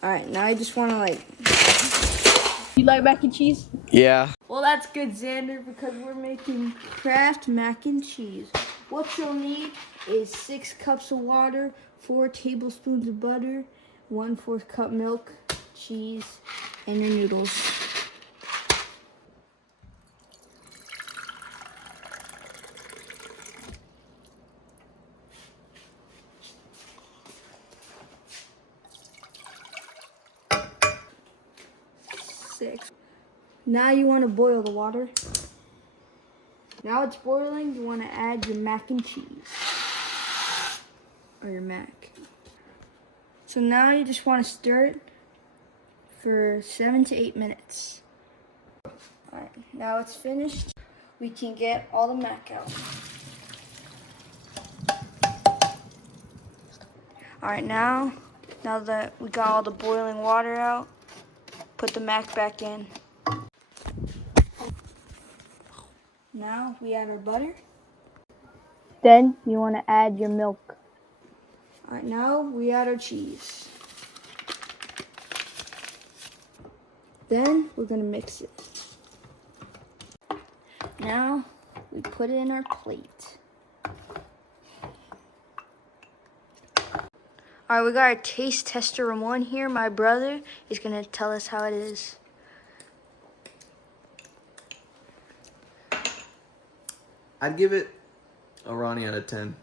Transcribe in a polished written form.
Alright, now I just want to You like mac and cheese? Yeah. Well, that's good, Xander, because we're making Kraft mac and cheese. What you'll need is 6 cups of water, 4 tablespoons of butter, 1/4 cup milk, cheese, and your noodles. Six. Now you want to boil the water. Now it's boiling, you want to add your mac and cheese. Or your mac. So now you just want to stir it for 7 to 8 minutes. Alright, now it's finished. We can get all the mac out. Alright, now that we got all the boiling water out, put the mac back in. Now we add our butter. Then you want to add your milk. Alright, now we add our cheese. Then we're going to mix it. Now we put it in our plate. Alright, we got our taste tester Ramon here. My brother is going to tell us how it is. I'd give it a Ronnie out of 10.